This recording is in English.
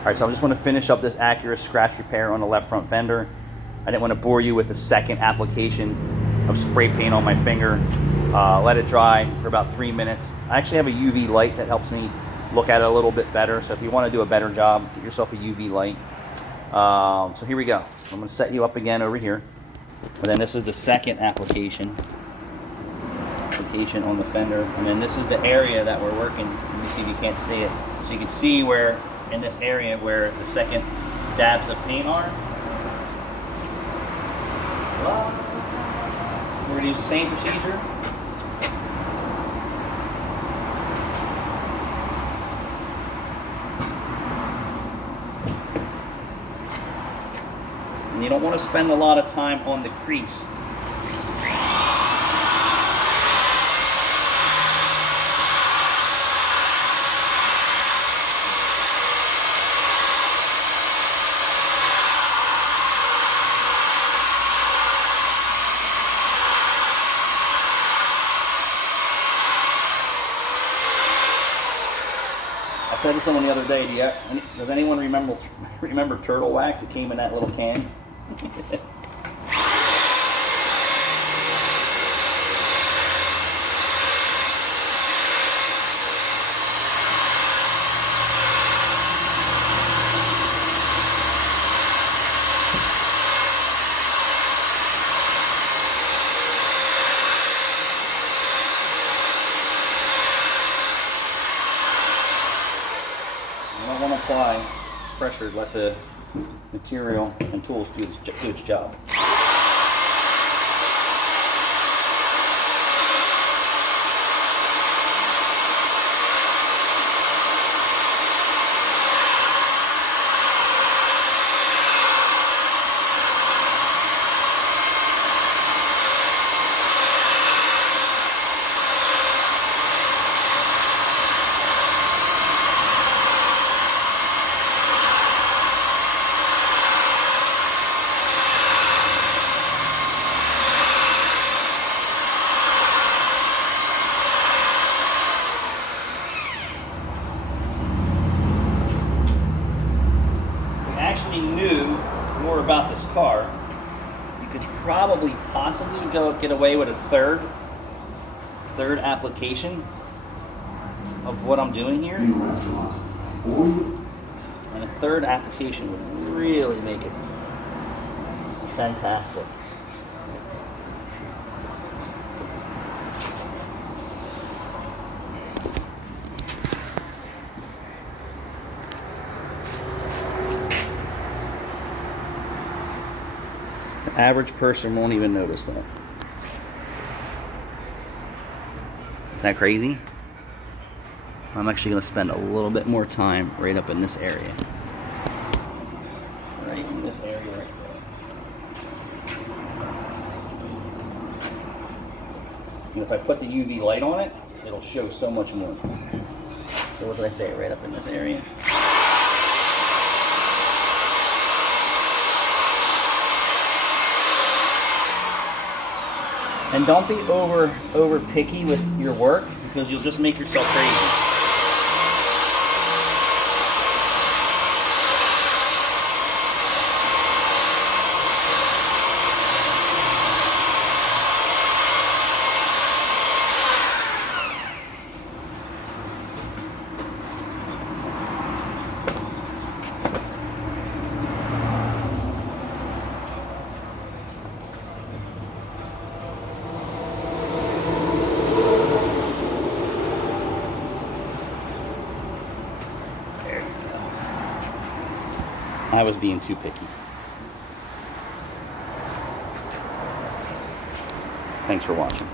All right, so I just want to finish up this Acura scratch repair on the left front fender. I didn't want to bore you with the second application of spray paint on my finger. Let it dry for about 3 minutes. I actually have a UV light that helps me look at it a little bit better. So if you want to do a better job, get yourself a UV light. So here we go. I'm going to set you up again over here. And then this is the second application on the fender. And then this is the area that we're working. Let me see if you can't see it. So you can see where in this area where the second dabs of paint are. We're going to use the same procedure. And you don't want to spend a lot of time on the crease. I said to someone the other day, does anyone remember turtle wax? It came in that little can. You don't want to apply pressure, let the material and tools do its job. Knew more about this car, you could probably possibly get away with a third application of what I'm doing here, and a third application would really make it fantastic. The average person won't even notice that. Isn't that crazy? I'm actually going to spend a little bit more time right up in this area. Right in this area right there. And if I put the UV light on it, it'll show so much more. So what did I say? Right up in this area. And don't be over picky with your work, because you'll just make yourself crazy. I was being too picky. Thanks for watching.